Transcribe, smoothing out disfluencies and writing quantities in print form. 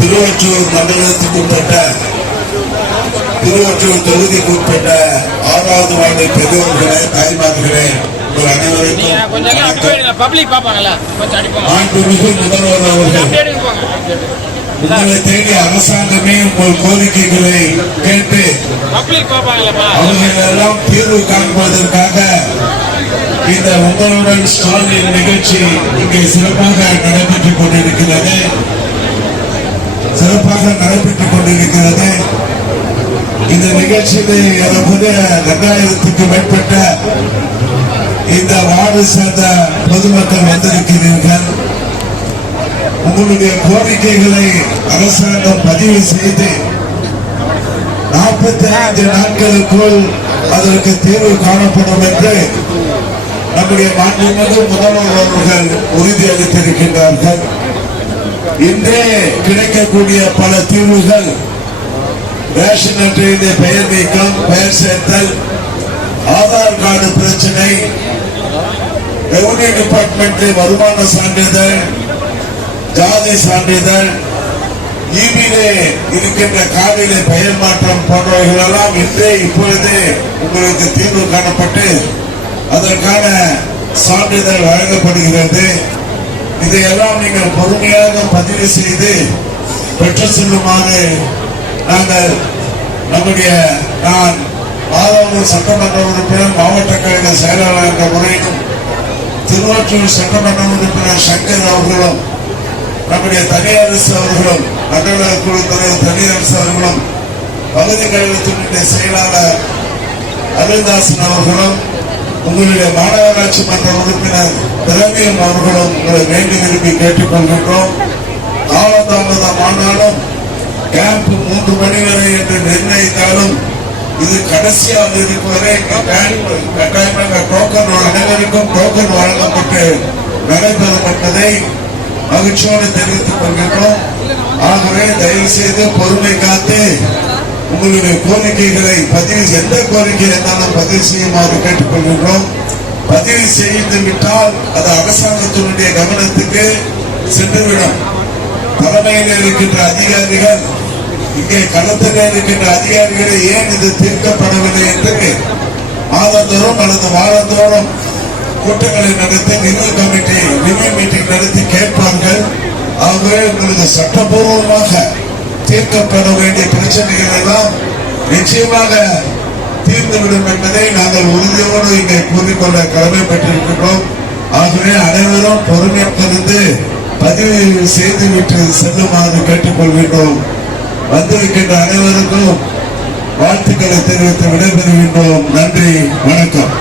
திருவொற்றூர் மண்டலத்துக்குட்பட்ட திருவொற்றூர் தொகுதிக்குட்பட்ட 6வது வார்டு பெரியவர்களே, தாய்மார்களே, உங்கள் அனைவருக்கும் மாண்புமிகு முதல்வர் அவர்கள் உங்களை தேடி அரசாங்கமே உங்கள் கோரிக்கைகளை கேட்டு அவர்களெல்லாம் தீர்வு காண்பதற்காக இந்த உங்களுடன் ஸ்டாலின் நிகழ்ச்சி இங்கே சிறப்பாக நடைபெற்றுக் கொண்டிருக்கிறது. இந்த நிகழ்ச்சியில் 2000க்கு மேற்பட்ட இந்த வார்டு சேர்ந்த பொதுமக்கள் வந்திருக்கிறீர்கள். உங்களுடைய கோரிக்கைகளை அரசாங்கம் பதிவு செய்து 45 நாட்களுக்குள் அதற்கு தீர்வு காணப்படும் என்று நம்முடைய மாண்புமிகு முதல்வர் அவர்கள் உறுதியளித்திருக்கின்றார்கள். இன்றே கிடைக்கக்கூடிய பல தீர்வுகள் ரேஷன் அட்டையிலே பெயர் நீக்கம், பெயர் சேர்த்தல், ஆதார் கார்டு பிரச்சனை, ரெவன்யூ டிபார்ட்மெண்டில் வருமான சான்றிதழ், ஜாதி சான்றிதழ், ஈபிலே இருக்கின்ற கார்டிலே பெயர் மாற்றம் போன்றவைகள் எல்லாம் இன்றே இப்பொழுது உங்களுக்கு தீர்வு காணப்பட்டு அதற்கான சான்றிதழ் வழங்கப்படுகிறது. இதையெல்லாம் நீங்கள் பொறுமையாக பதிவு செய்து பெற்று செல்லுமாறு நாங்கள் நான் மாதவூர் சட்டமன்ற உறுப்பினர், மாவட்ட கழக செயலாளர் என்ற முறையிலும் திருவொற்றூர் சட்டமன்ற உறுப்பினர் சங்கர் அவர்களும், நம்முடைய தனியரசு அவர்களும், மண்டல குழு தலைவர் தனியரசு அவர்களும், பகுதி கழகத்தினுடைய செயலாளர் அருள்தாசன் அவர்களும், உங்களுடைய மாநகராட்சி மன்ற உறுப்பினர் திரவியம் அவர்களும் உங்களை வேண்டி விரும்பி கேட்டுக் கொள்கின்றோம். காலதாமதமானாலும் கேம்ப் 3 மணி வரை என்று நிர்ணயித்தாலும் இது கடைசியாக இருக்கும் வரை கட்டாயமாக டோக்கன் அனைவருக்கும் டோக்கன் வழங்கப்பட்டு நடைபெறும் என்பதை மகிழ்ச்சியோடு தெரிவித்துக் கொள்கின்றோம். ஆகவே தயவு செய்து பொறுமை காத்து உங்களுடைய கோரிக்கைகளை எந்த கோரிக்கை இருந்தாலும் பதிவு செய்யுமாறு கேட்டுக் கொள்கின்றோம். பதிவு செய்து விட்டால் அது அரசாங்கத்தினுடைய கவனத்துக்கு சென்றுவிடும். தலைமையில் இருக்கின்ற அதிகாரிகள், இங்கே களத்தில் இருக்கின்ற அதிகாரிகளை ஏன் இது தீர்க்கப்படவில்லை என்று மாதந்தோறும் அல்லது வாரந்தோறும் கூட்டங்களை நடத்தி ரிவ்யூ மீட்டிங் நடத்தி கேட்பார்கள். ஆகவே உங்களுக்கு சட்டபூர்வமாக தீர்க்கப்பட வேண்டிய பிரச்சனைகள் எல்லாம் நிச்சயமாக தீர்ந்துவிடும் என்பதை நாங்கள் உறுதியோடு இங்கே கூறிக்கொள்ள கடமைப்பட்டிருக்கின்றோம். ஆகவே அனைவரும் பொறுமையாக இருந்து பதிவு செய்துவிட்டு செல்லுமாறு கேட்டுக்கொள்கின்றோம். வந்திருக்கின்ற அனைவருக்கும் வாழ்த்துக்களை தெரிவித்து விடைபெறுகின்றோம். நன்றி, வணக்கம்.